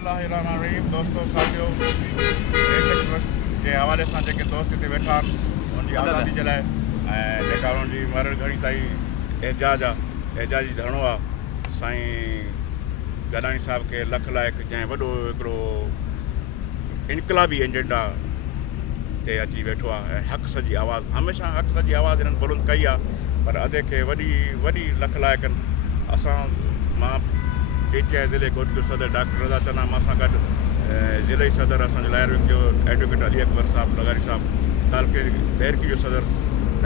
बिस्मिल्लाहिर्रहमानिर्रहीम। दोस्तों साथियों, एक जे हवाले सां जेके दोस्त हिते वेठा आहिनि उन्हनि जी आज़ादी जे लाइ ऐं जेका उन्हनि जी मरण घणी ताईं एजाज़ आहे, एजाज़ी धरणो आहे, साईं गडानी साहिब खे लख लाइक़ जंहिं वॾो हिकिड़ो इनकलाबी एजेंडा ते अची वेठो आहे ऐं हक़ सजी आवाज़, हमेशह हक़ सजी आवाज़ हिननि बुलंद कई आहे, पर अदे खे वॾी लख लाइक़नि असां मां PTI ज़िले कोट जो सदर डॉक्टर रज़ा चन्ना मां सां गॾु ज़िले सदर असांजो लाहिर जो एडवोकेट अली अकबर साहब लगारी साहब, तालके बहरकी जो सदर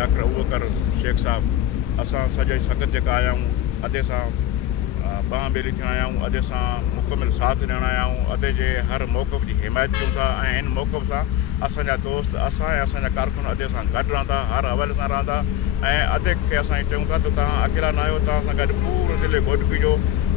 डॉक्टर अबूबकर शेख साहब, असां सॼे संगत जेका आया आहियूं अदे सां बांह ॿेली थियण आया आहियूं, अदे सां मुकमिल साथ ॾियण आया आहियूं, अदे जे हर मौक़फ़ जी हिमायत कयूं था ऐं हिन मौक़फ़ सां असांजा दोस्त असां ऐं असांजा कारकुन अदे सां गॾु रहंदा, हर हवाले सां रहंदा ऐं अदे खे असां चयूं था त तव्हां अकेला न आहियो, तव्हां सां गॾु पूरो ज़िले घोटकी जो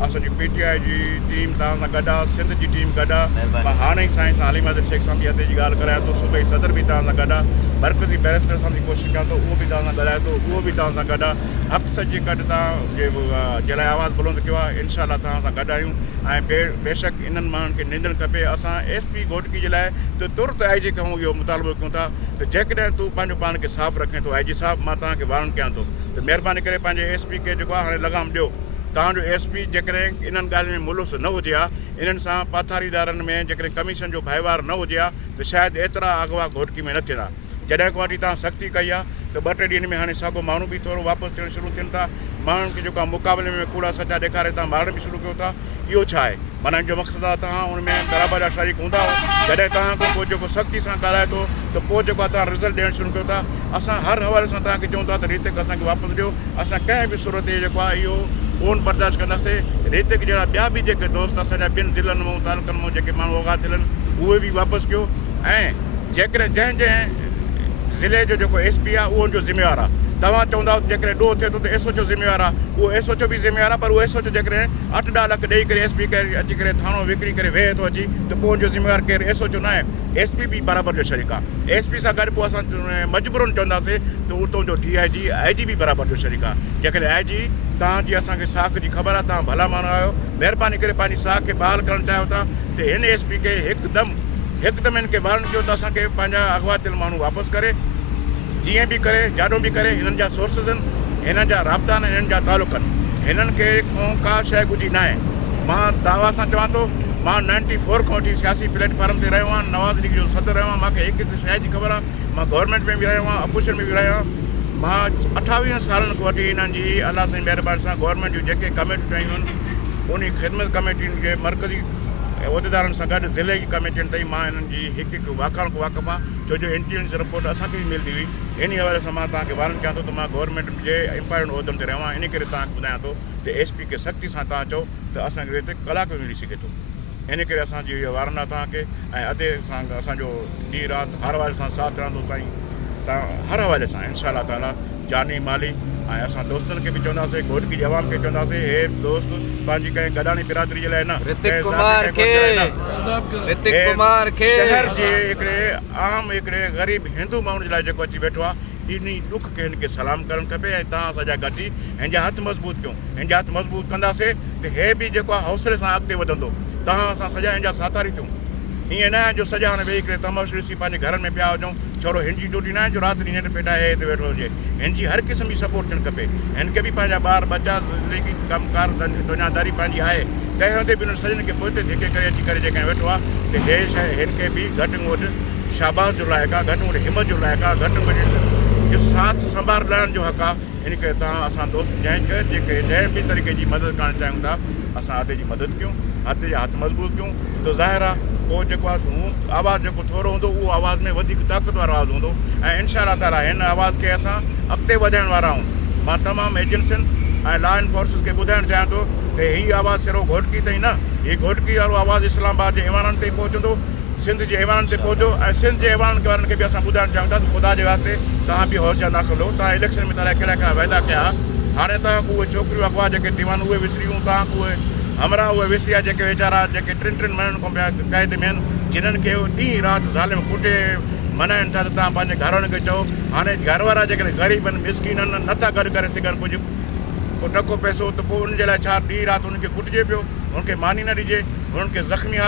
असांजी PTI जी टीम तव्हां सां गॾु आहे, सिंध जी टीम गॾु आहे। मां हाणे ई साईं हालिम शेख साहब जी अदे जी ॻाल्हि करायां थो, सूबे सदर बि तव्हां सां गॾु आहे, मरकज़ी बैरिस्टर सां जी कोशिशि कयां थो, उहो बि तव्हां सां ॻाल्हाए थो, उहो बि तव्हां सां गॾु आहे। हक़ सॼी गॾु तव्हां जे लाइ आवाज़ु बुलंद कयो आहे, इनशाला तव्हां सां गॾु आहियूं ऐं बेशक इन्हनि माण्हुनि खे निंदणु खपे। असां SP घोटकी जे लाइ त तुरत IG खां इहो मुतालबो कयूं था त जेकॾहिं तूं पंहिंजो पाण खे साफ़ु रखे थो, IG साहब मां तव्हांखे वारन कयां थो त महिरबानी करे पंहिंजे SP खे जेको आहे हाणे लगाम ॾियो। तव्हांजो SP जेकॾहिं इन्हनि ॻाल्हियुनि में मुलुस न हुजे हा, इन्हनि सां पाथारीदारनि में जेकॾहिं कमीशन जो भाईवार न हुजे हा त शायदि एतिरा अॻुवा घोटकी में न थियनि। जॾहिं खां वठी तव्हां सख़्ती कई आहे त 2-3 ॾींहंनि में हाणे साॻियो माण्हू बि थोरो वापसि थियणु शुरू थियनि था, माण्हुनि खे जेको आहे मुक़ाबले में कूड़ा सचा ॾेखारे तव्हां मारणु बि शुरू कयो था। इहो छा आहे? माना जो मक़सदु आहे तव्हां उन में बराबरि जा शरीक हूंदा हो, जॾहिं तव्हां खां पोइ जेको सख़्ती सां ॻाल्हाए थो त पोइ जेको आहे तव्हां रिज़ल्ट ॾियणु शुरू कयो था। असां हर हवाले सां तव्हांखे चऊं था त रीतिक असांखे वापसि ॾियो, असां कंहिं बि सूरत ते जेको आहे इहो कोन बर्दाश्त कंदासीं। रीतिक जहिड़ा ॿिया बि जेके दोस्त असांजा ॿियनि ज़िलनि मां तालुकनि मां जेके माण्हू वॻा थियनि उहे बि वापसि कयो ऐं जेकॾहिं जंहिं ज़िले जो जेको SP आहे उहो जो ज़िम्मेवारु आहे। तव्हां चवंदा जेकॾहिं ॾोह थिए थो त SHO ज़िम्मेवारु आहे, उहो SHO बि ज़िम्मेवारु आहे, पर उहो SHO जेकॾहिं 8-10 लख ॾेई करे SP करे अची करे थाणो विकिणी करे वेहे थो अची त पोइ जो ज़िम्मेवारु केरु SHO न आहे, SP बि बराबरि जो शरीक आहे। SP सां गॾु पोइ असां मजबूरन चवंदासीं त उतां जो IG बि बराबरि जो शरीक आहे। जेकॾहिं IG तव्हांजी असांखे साख जी ख़बर आहे, तव्हां भला माण्हू आहियो, महिरबानी करे पंहिंजी साख खे बहाल करणु चाहियो था त हिन SP खे हिकदमि हिन खे वारन कयो त असांखे पंहिंजा अॻुवा थियल माण्हू वापसि करे, जीअं बि करे जाॾो बि करे। हिननि जा सोर्सिस आहिनि, हिननि जा राब्ता आहिनि, हिननि जा तालुक आहिनि, हिननि खे का शइ ॻुझी न आहे। मां दावा सां चवां थो, मां 94 खां वठी सियासी प्लेटफॉर्म ते रहियो आहियां, नवाज़ लीग जो सदर रहियो आहियां, मूंखे हिकु शइ जी ख़बर आहे, मां गवर्नमेंट में बि रहियो आहियां, अपोजिशन में बि रहियो आहियां। मां 28 सालनि खां वठी हिननि जी अलाह साईं महिरबानी सां गवर्नमेंट जूं जेके कमेटियूं ठहियूं आहिनि उन ख़िदमत कमेटियुनि जे मरकज़ी उहिदेदारनि सां गॾु ज़िले जी कमेटियुनि ताईं मां हिननि जी हिकु वाक़ाण खां वाक़ुफ़ु आहियां, छो जो इंटेलिजेंस रिपोर्ट असांखे बि मिलंदी हुई। इन हवाले सां मां तव्हांखे वारन कयां थो त मां गवर्नमेंट जे इंपॉर्टेंट उहिदनि ते रहियो आहियां। इन करे तव्हांखे ॿुधायां थो त SP खे सख़्ती सां तव्हां चओ त असांखे हिते कलाक में मिली सघे थो। इन करे असांजी इहा वारन आहे तव्हांखे ऐं अदे सां असांजो ॾींहुं राति हर हवाले सां साथ रहंदो साईं, तव्हां हर हवाले सां इनशा ताला जानी माली। ऐं असां दोस्तनि खे बि चवंदासीं, घोटकी जी अवाम खे चवंदासीं, हे दोस्त पंहिंजी कंहिं गडानी बिरादरी जे लाइ न, शहर जे हिकिड़े आम हिकिड़े ग़रीब हिंदू माण्हू जे लाइ जेको अची वेठो आहे, इन ॾुख खे हिनखे सलाम करणु खपे ऐं तव्हां सॼा गॾु ई हिन जा हथ मज़बूत कयूं। हिन जा हथ मज़बूत कंदासीं त हे बि जेको आहे हौसले सां अॻिते वधंदो। तव्हां असां सॼा हिन जा साथारी थियूं। ईअं न आहे जो सॼा हाणे वेही करे तमाशो ॾिसी पंहिंजे घरनि में पिया हुजूं, छोरो हिन जी ड्यूटी न आहे जो राति ॾींहुं निंड पेटा हे हिते वेठो हुजे। हिन जी हर क़िस्म जी सपोर्ट थियणु खपे। हिन खे बि पंहिंजा ॿार बचा ज़िंदगी कमकार दुनियादारी पंहिंजी आहे, तंहिं हूंदे बि उन्हनि सॼनि खे पोइ धिके करे अची करे जेकॾहिं वेठो आहे त हे शइ हिन खे बि घटि में घटि शाबाश जो लाइक़ु आहे, घटि में घटि हिमत जो लाइक़ु आहे, घटि में घटि जो साथ संभाल लहण जो हक़ आहे। इन करे तव्हां असां दोस्त जंहिं बि तरीक़े जी मदद करणु चाहियूं था, असां अदे जी मदद कयूं, अदे जा हथ मज़बूत कयूं त ज़ाहिर आहे पोइ जेको आहे आवाज़ु जेको थोरो हूंदो उहो आवाज़ में वधीक ताक़तवर आवाज़ु हूंदो ऐं इनशा ताला हिन आवाज़ खे असां अॻिते वधाइण वारा आहियूं। मां तमामु एजेंसियुनि ऐं लॉ एनफोर्सिस खे ॿुधाइणु चाहियां थो त हीअ आवाज़ु सिर्फ़ु घोटकी ताईं न, हीअ घोटकी वारो आवाज़ु इस्लामाबाद जे ऐवाननि ताईं पहुचंदो, सिंध जे ऐवाननि ते पहुचो ऐं सिंध जे ऐवान वारनि खे बि असां ॿुधाइणु चाहियूं था त ख़ुदा जे वास्ते तव्हां बि हौसला न खोलो। तव्हां इलेक्शन में तव्हां कहिड़ा कहिड़ा वाइदा कया, हाणे तव्हां उहे छोकिरियूं अॻुवा जेके दीवान उहे विसरियूं, तव्हां उहे हमरा उहे विसरिया जेके वीचारा जेके 3 महीननि खां पिया क़ैद में आहिनि, जिन्हनि खे ॾींहुं राति ज़ालिम कुटे मनाइनि था, त तव्हां पंहिंजे घर वारनि खे चओ। हाणे घर वारा जेके ग़रीब आहिनि, मिसकिन आहिनि, नथा गॾु करे सघनि कुझु को टको पैसो, त पोइ उनजे लाइ छा ॾींहुं राति उनखे कुटिजे पियो, उनखे मानी न ॾिजे, उन्हनि खे ज़ख़्मी